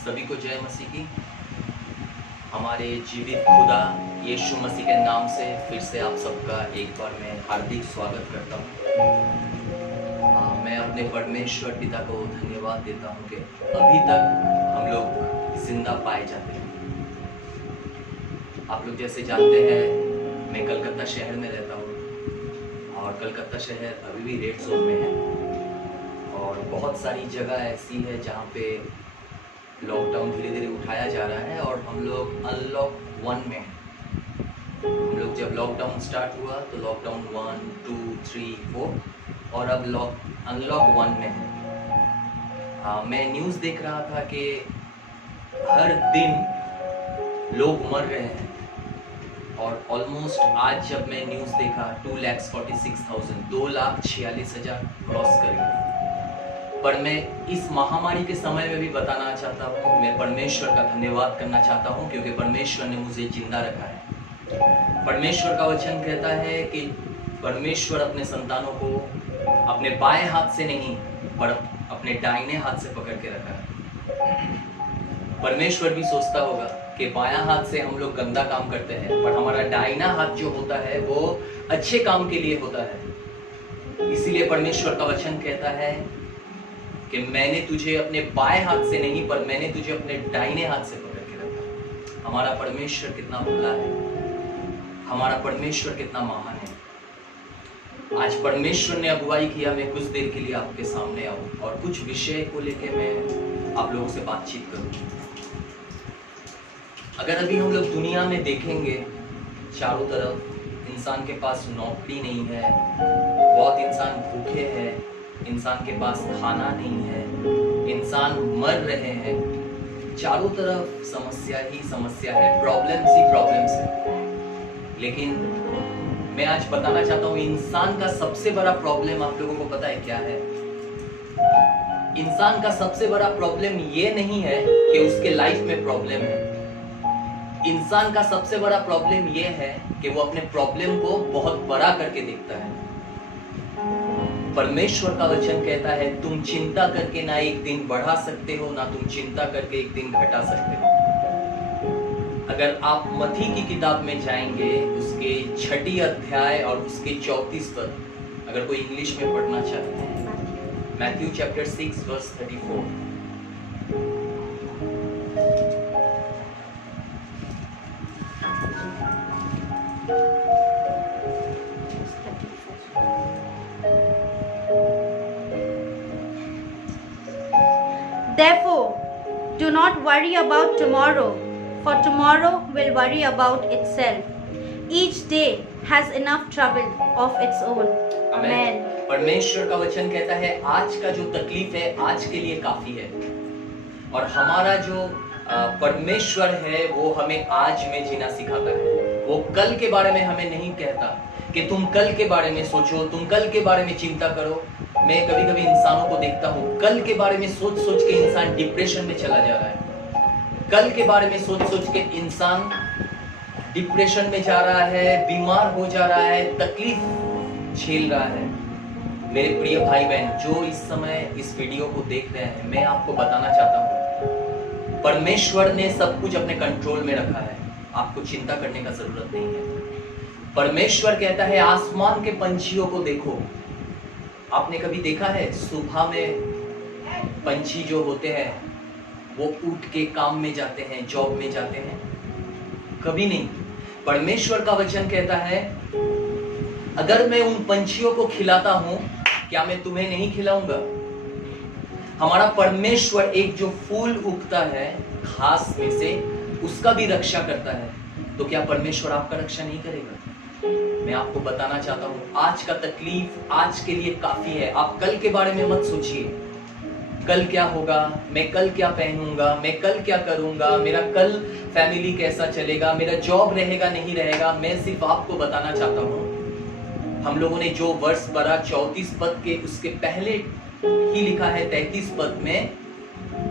सभी को जय मसीह की। हमारे जीवित खुदा यीशु मसीह के नाम से फिर से आप सबका एक बार मैं हार्दिक स्वागत करता हूँ। मैं अपने परमेश्वर पिता को धन्यवाद देता हूँ कि अभी तक हम लोग जिंदा पाए जाते हैं। आप लोग जैसे जानते हैं मैं कलकत्ता शहर में रहता हूँ और कलकत्ता शहर अभी भी रेड जोन में है और बहुत सारी जगह ऐसी है जहाँ पे लॉकडाउन धीरे धीरे उठाया जा रहा है और हम लोग अनलॉक 1 में हैं। हम लोग जब लॉकडाउन स्टार्ट हुआ तो लॉकडाउन 1, 2, 3, 4 और अब अनलॉक 1 में है। मैं न्यूज़ देख रहा था कि हर दिन लोग मर रहे हैं और ऑलमोस्ट आज जब मैं न्यूज़ देखा 2,46,000 2,46,000 क्रॉस कर गई। पर मैं इस महामारी के समय में भी बताना चाहता हूँ, मैं परमेश्वर का धन्यवाद करना चाहता हूँ क्योंकि परमेश्वर ने मुझे जिंदा रखा है। परमेश्वर का वचन कहता है कि परमेश्वर अपने संतानों को अपने बाएं हाथ से नहीं पर अपने दाहिने हाथ से पकड़ के रखा है। परमेश्वर भी सोचता होगा कि बायां हाथ से हम लोग गंदा काम करते हैं पर हमारा दाहिना हाथ जो होता है वो अच्छे काम के लिए होता है। इसीलिए परमेश्वर का वचन कहता है कि मैंने तुझे अपने बाएं हाथ से नहीं पर मैंने तुझे अपने दाहिने हाथ से पकड़ के रखा। हमारा परमेश्वर कितना भला है, हमारा परमेश्वर कितना महान है। आज परमेश्वर ने अगुवाई किया मैं कुछ देर के लिए आपके सामने आऊं और कुछ विषय को लेकर मैं आप लोगों से बातचीत करूं। अगर अभी हम लोग दुनिया में देखेंगे चारों तरफ इंसान के पास नौकरी नहीं है, बहुत इंसान भूखे हैं, इंसान के पास खाना नहीं है, इंसान मर रहे हैं, चारों तरफ समस्या ही समस्या है, प्रॉब्लम्स ही प्रॉब्लम्स है। लेकिन मैं आज बताना चाहता हूँ इंसान का सबसे बड़ा प्रॉब्लम आप लोगों को पता है क्या है? इंसान का सबसे बड़ा प्रॉब्लम ये नहीं है कि उसके लाइफ में प्रॉब्लम है। इंसान का सबसे बड़ा प्रॉब्लम ये है कि वो अपने प्रॉब्लम को बहुत बड़ा करके देखता है। परमेश्वर का वचन कहता है तुम चिंता करके ना एक दिन बढ़ा सकते हो ना तुम चिंता करके एक दिन घटा सकते हो। अगर आप मत्ती की किताब में जाएंगे उसके 6 अध्याय और उसके 34 पद, अगर कोई इंग्लिश में पढ़ना चाहते हैं, Matthew chapter 6 verse 34। Therefore, do not worry about tomorrow, for tomorrow will worry about itself. Each day has enough trouble of its own. Amen. परमेश्वर का वचन कहता है आज का जो तकलीफ है आज के लिए काफी है और हमारा जो परमेश्वर है वो हमें आज में जीना सिखाता है। वो कल के बारे में हमें नहीं कहता कि तुम कल के बारे में सोचो, तुम कल के बारे में चिंता करो। मैं कभी कभी इंसानों को देखता हूँ कल के बारे में सोच सोच के इंसान डिप्रेशन में चला जा रहा है। कल के बारे में सोच सोच के इंसान डिप्रेशन में जा रहा है, बीमार हो जा रहा है, तकलीफ झेल रहा है। मेरे प्रिय भाई बहन जो इस समय इस वीडियो को देख रहे हैं, मैं आपको बताना चाहता हूँ परमेश्वर ने सब कुछ अपने कंट्रोल में रखा है। आपको चिंता करने का जरूरत नहीं है। परमेश्वर कहता है आसमान के पंछियों को देखो। आपने कभी देखा है सुबह में पंछी जो होते हैं वो उठ के काम में जाते हैं, जॉब में जाते हैं? कभी नहीं। परमेश्वर का वचन कहता है अगर मैं उन पंछियों को खिलाता हूं क्या मैं तुम्हें नहीं खिलाऊंगा? हमारा परमेश्वर एक जो फूल उगता है घास में से उसका भी रक्षा करता है, तो क्या परमेश्वर आपका रक्षा नहीं करेगा? मैं आपको बताना चाहता हूं आज का तकलीफ आज के लिए काफी है। आप कल के बारे में मत सोचिए, कल क्या होगा, मैं कल क्या पहनूंगा, मैं कल क्या करूंगा, मेरा कल फैमिली कैसा चलेगा, मेरा जॉब रहेगा नहीं रहेगा। मैं सिर्फ आपको बताना चाहता हूँ हम लोगों ने जो वर्ष पढ़ा 34 पद के उसके पहले ही लिखा है 33 पद में,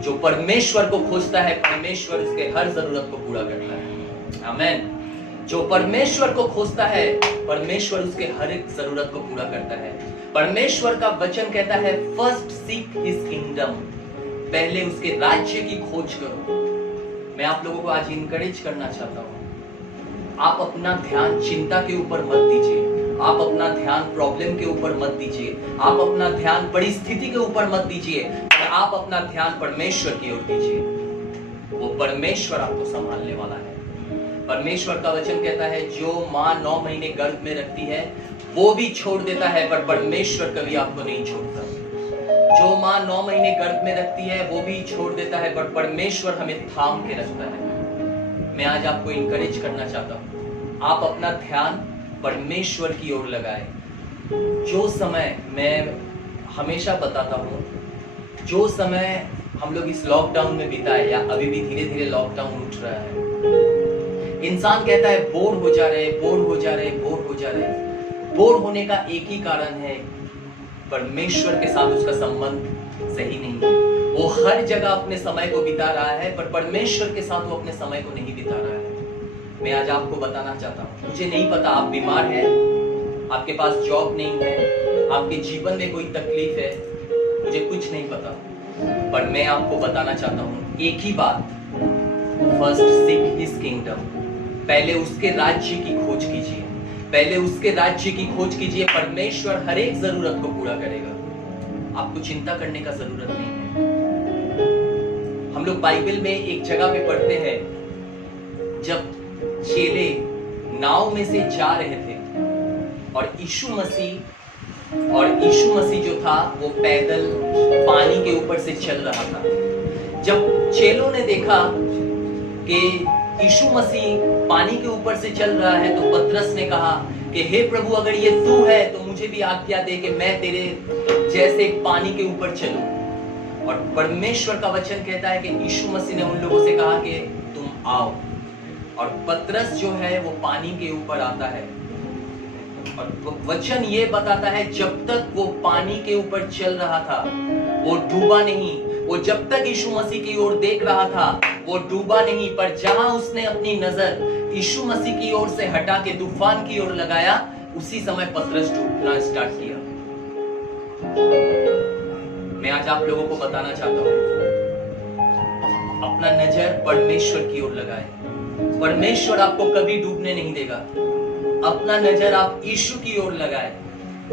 जो परमेश्वर को खोजता है परमेश्वर उसके हर जरूरत को पूरा करता है। आमीन। जो परमेश्वर को खोजता है परमेश्वर उसके हर एक जरूरत को पूरा करता है। परमेश्वर का वचन कहता है फर्स्ट सीक हिज किंगडम, पहले उसके राज्य की खोज करो। मैं आप लोगों को आज इनकरेज करना चाहता हूँ, आप अपना ध्यान चिंता के ऊपर मत दीजिए, आप अपना ध्यान प्रॉब्लम के ऊपर मत दीजिए, आप अपना ध्यान परिस्थिति के ऊपर मत दीजिए, पर आप अपना ध्यान परमेश्वर की ओर दीजिए। वो परमेश्वर आपको संभालने वाला है। परमेश्वर का वचन कहता है जो माँ 9 महीने गर्भ में रखती है वो भी छोड़ देता है, पर परमेश्वर कभी आपको नहीं छोड़ता। जो माँ 9 महीने गर्भ में रखती है वो भी छोड़ देता है, पर परमेश्वर हमें थाम के रखता है। मैं आज आपको इनकरेज करना चाहता हूँ, आप अपना ध्यान परमेश्वर की ओर लगाएं। जो समय मैं हमेशा बताता हूँ, जो समय हम लोग इस लॉकडाउन में बिताए या अभी भी धीरे धीरे लॉकडाउन उठ रहा है, इंसान कहता है बोर हो जा रहे, बोर हो जा रहे, बोर हो जा रहे। बोर होने का एक ही कारण है, परमेश्वर के साथ उसका संबंध सही नहीं है। वो हर जगह अपने समय को बिता रहा है, पर परमेश्वर के साथ वो अपने समय को नहीं बिता रहा है। मैं आज आपको बताना चाहता हूँ, मुझे नहीं पता आप बीमार हैं, आपके पास जॉब नहीं है, आपके जीवन में कोई तकलीफ है, मुझे कुछ नहीं पता, पर मैं आपको बताना चाहता हूँ एक ही बात, फर्स्ट सीक हिज किंगडम, पहले उसके राज्य की खोज कीजिए, पहले उसके राज्य की खोज कीजिए। परमेश्वर हर एक जरूरत को पूरा करेगा, आपको चिंता करने का जरूरत नहीं है। हम लोग बाइबल में एक जगह पे पढ़ते हैं, जब चेले नाव में से जा रहे थे और यीशु मसीह जो था वो पैदल पानी के ऊपर से चल रहा था। जब चेलों ने देखा कि यीशु मसीह पानी के ऊपर से चल रहा है, तो पतरस ने कहा कि हे प्रभु, अगर ये तू है तो मुझे भी आज्ञा दे कि मैं तेरे जैसे पानी के ऊपर चलूं। और परमेश्वर का वचन कहता है कि यीशु मसीह ने उन लोगों से कहा कि तुम आओ, और पतरस जो है वो पानी के ऊपर आता है। और वचन ये बताता है जब तक वो पानी के ऊपर चल रहा था वो डूबा नहीं। वो जब तक यीशु मसीह की ओर देख रहा था वो डूबा नहीं, पर जहां उसने अपनी नजर यीशु मसीह की ओर से हटा के तूफान की ओर लगाया, उसी समय पतरस डूबना स्टार्ट किया। मैं आज आप लोगों को बताना चाहता हूं, अपना नजर परमेश्वर की ओर लगाएं। परमेश्वर आपको कभी डूबने नहीं देगा। अपना नजर आप यीशु की ओर लगाएं।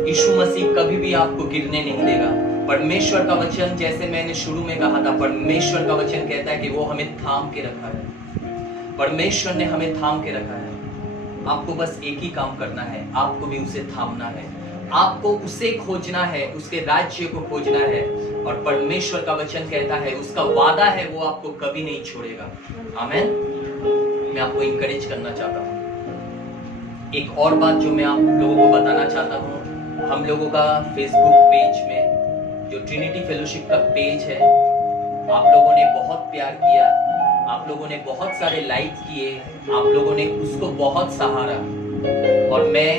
यीशु मसीह कभी भी आपको गिरने नहीं देगा। परमेश्वर का वचन, जैसे मैंने शुरू में कहा था, परमेश्वर का वचन कहता है कि वो हमें थाम के रखा है। परमेश्वर ने हमें थाम के रखा है। आपको बस एक ही काम करना है, आपको भी उसे थामना है, आपको उसे खोजना है, उसके राज्य को खोजना है। और परमेश्वर का वचन कहता है, उसका वादा है, वो आपको कभी नहीं छोड़ेगा। आमीन। मैं आपको इंकरेज करना चाहता हूँ। एक और बात जो मैं आप लोगों को बताना चाहता हूँ, हम लोगों का फेसबुक पेज में जो ट्रिनिटी फेलोशिप का पेज है, आप लोगों ने बहुत प्यार किया, आप लोगों ने बहुत सारे लाइक किए, आप लोगों ने उसको बहुत सहारा। और मैं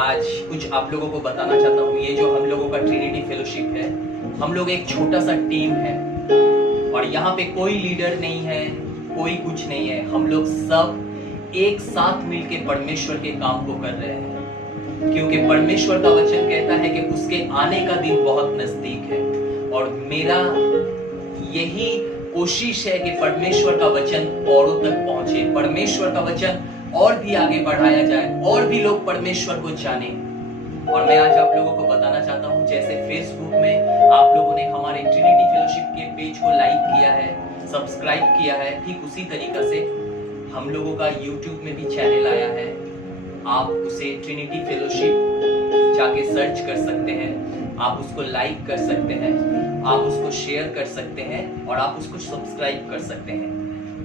आज कुछ आप लोगों को बताना चाहता हूँ। ये जो हम लोगों का ट्रिनिटी फेलोशिप है, हम लोग एक छोटा सा टीम है और यहाँ पे कोई लीडर नहीं है, कोई कुछ नहीं है। हम लोग सब एक साथ मिलके परमेश्वर के काम को कर रहे हैं, क्योंकि परमेश्वर का वचन कहता है कि उसके आने का दिन बहुत नजदीक है। और मेरा यही कोशिश है कि परमेश्वर का वचन औरों तक पहुंचे, परमेश्वर का वचन और भी आगे बढ़ाया जाए, और भी लोग परमेश्वर को जाने। और मैं आज आप लोगों को बताना चाहता हूं, जैसे फेसबुक में आप लोगों ने हमारे ट्रिनिटी फेलोशिप के पेज को लाइक किया है, सब्सक्राइब किया है, ठीक उसी तरीका से हम लोगों का यूट्यूब में भी चैनल आया है। आप उसे ट्रिनिटी फेलोशिप जाके सर्च कर सकते हैं, आप उसको लाइक कर सकते हैं, आप उसको शेयर कर सकते हैं, और आप उसको सब्सक्राइब कर सकते हैं।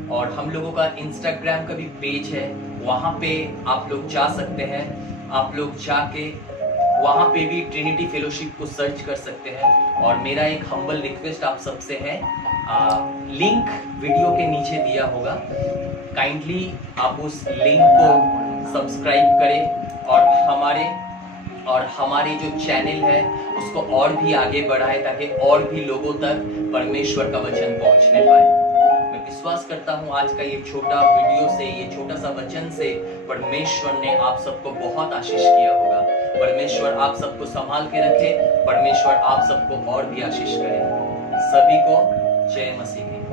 और हम लोगों का इंस्टाग्राम का भी पेज है, वहाँ पे आप लोग जा सकते हैं। आप लोग जाके वहाँ पे भी ट्रिनिटी फेलोशिप को सर्च कर सकते हैं। और मेरा एक हम्बल रिक्वेस्ट आप सबसे है, लिंक वीडियो के नीचे दिया होगा, काइंडली आप उस लिंक को सब्सक्राइब करें और हमारे जो चैनल है उसको और भी आगे बढ़ाए, ताकि और भी लोगों तक परमेश्वर का वचन पहुंचने पाए। मैं विश्वास करता हूं आज का ये छोटा वीडियो से, ये छोटा सा वचन से परमेश्वर ने आप सबको बहुत आशीष किया होगा। परमेश्वर आप सबको संभाल के रखे, परमेश्वर आप सबको और भी आशीष करे। सभी को जय मसीह की।